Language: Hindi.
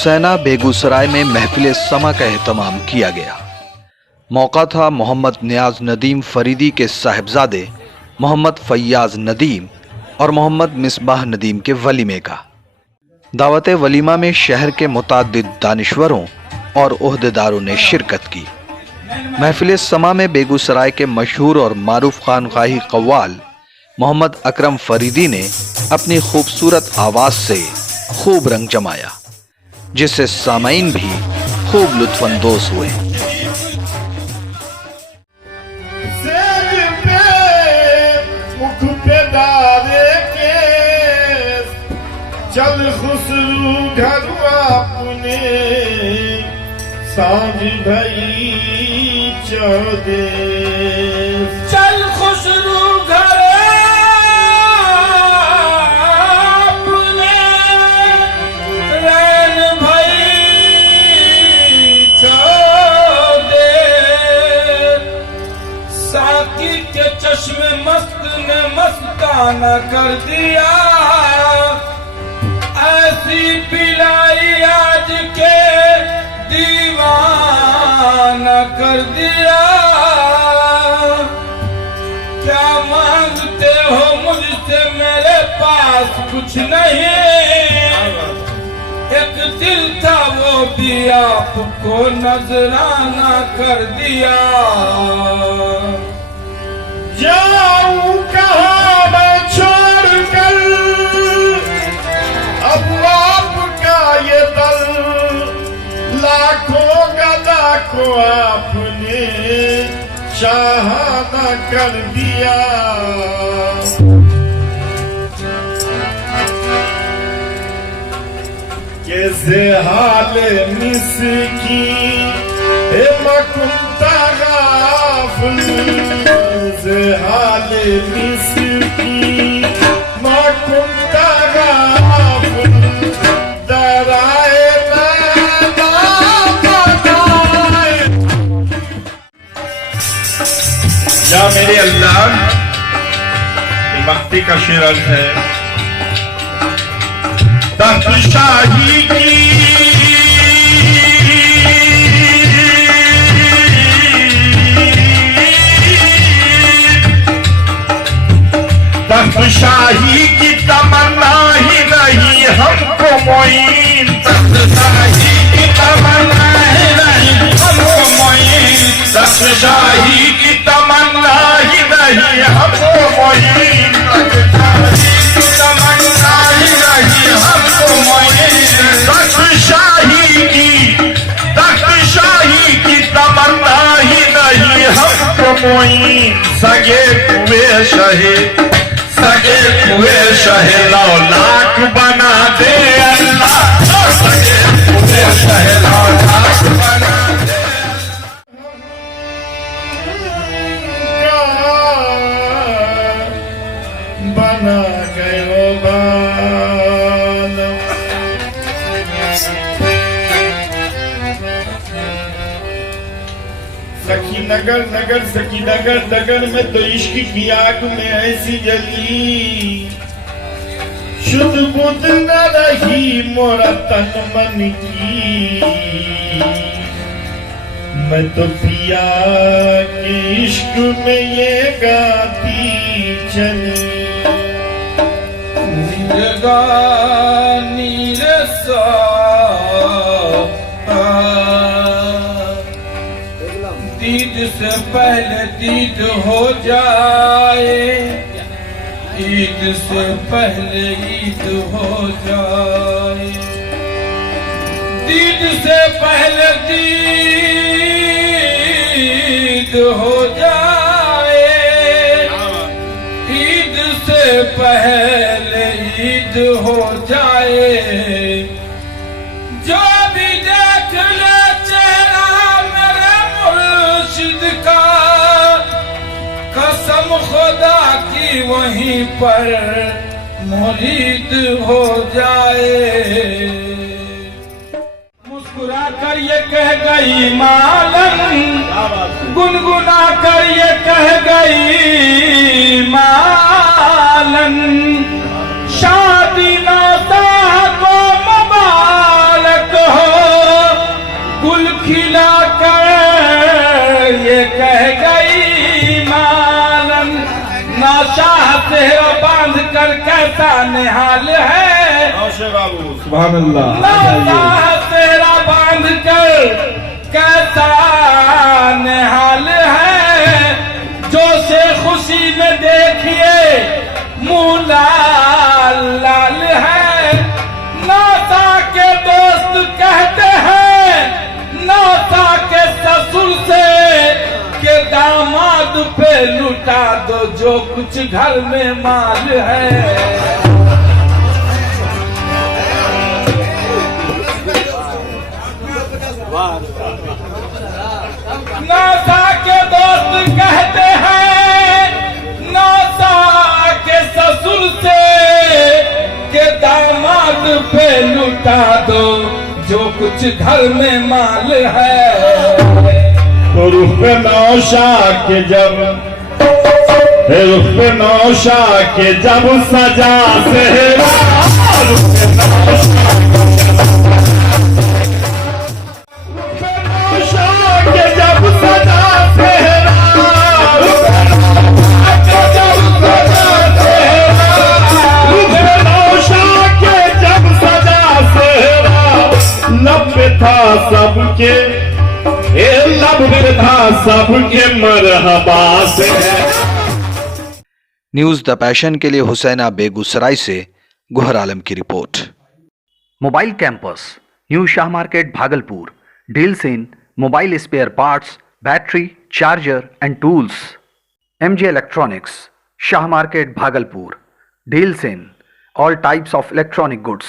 हुसैना बेगूसराय में महफिल समा का एहतमाम किया गया। मौका था मोहम्मद नियाज नदीम फरीदी के साहिबजादे मोहम्मद फैयाज नदीम और मोहम्मद मिसबाह नदीम के वलीमे का। दावत वलीमा में शहर के मुताद्दिद दानिश्वरों और ओहदेदारों ने शिरकत की। महफिल समा में बेगूसराय के मशहूर और मारूफ खानकाही कव्वाल मोहम्मद अकरम फरीदी ने अपनी खूबसूरत आवाज से खूब रंग जमाया, जिससे सामाईन भी खूब लुत्फानंदोज हुए। चल खुसरू घर अपने सांझ भई चौदे, चल खुसरू घर अपने रैन भई चौदे। साकी के चश्मे मस्त ने मस्ताना कर दिया, ऐसी पिलाई आज के दीवाना कर दिया। क्या मांगते हो मुझसे, मेरे पास कुछ नहीं। एक दिल था वो भी आपको नजराना कर दिया। जाऊं कहाँ मैं छोड़ कर अब आपका ये दल, लाखों गदा को आपने चाहना कर दिया। कैसे हाल मिस्कीन ए मकुंता गाफिल, कैसे हाल मिस्कीन मकुंता गाफिल, दराए या मेरे अल्लाह। मक्ती का शेर अर्ज है, तख्त शाही की तख्त शाही की तमन्ना ही नहीं हमको मोइन, तख्त शाही की तमन्ना ही नहीं हमको मोइन, तख्त शाही की तमन्ना ही नहीं हमको मोइन, तख्त शाही की तमन्ना ही नहीं हमको मोइन, तख्त शाही की तमन्ना ही नहीं हमको मोइन। सगे कुए शहे, सगे कुए शहे लौलाक बना दे अल्लाह, सगे कुए शहे लौलाक बना दे। बना गयो बालम, सखी नगर नगर सखी नगर नगर में तो इश्क की आग में ऐसी जली, शुद्ध बुद्ध न रही मोरा तन मन की। मैं तो पिया के इश्क में ये गाती चली, नीर सा दीद से पहले दीद हो जाए, ईद से पहले ईद हो जाए, दीद से पहले दीद हो जाए, ईद से पहले ईद हो जाए। जो भी देख ले चेहरा मेरे मुर्शिद का, कसम खुदा की वहीं पर मुरीद हो जाए। मुस्कुरा कर ये कह गई मालन, गुनगुना कर ये कह गई मालन, शादी नौता को मुबारक हो सुभान अल्लाह नाता है तेरा बांध कर कैसा निहाल है, जो से खुशी में देखिए मुँह लाल लाल है। नाता के दोस्त कहते हैं नाता के ससुर से के दामाद पे लुटा दो जो कुछ घर में माल है। नासा के दोस्त कहते हैं नासा के ससुर से के दामाद पे लुटा दो जो कुछ घर में माल है। रुख पे नौशा के जब रुख पे नौशा के जब सजा से सबके लब था सबके मरहबा से। न्यूज द पैशन के लिए हुसैना बेगूसराय से गुहर आलम की रिपोर्ट। Mobile campus new Shah market Bhagalpur deals in mobile spare parts, battery, charger and tools. MG electronics Shah market Bhagalpur deals in all types of electronic goods.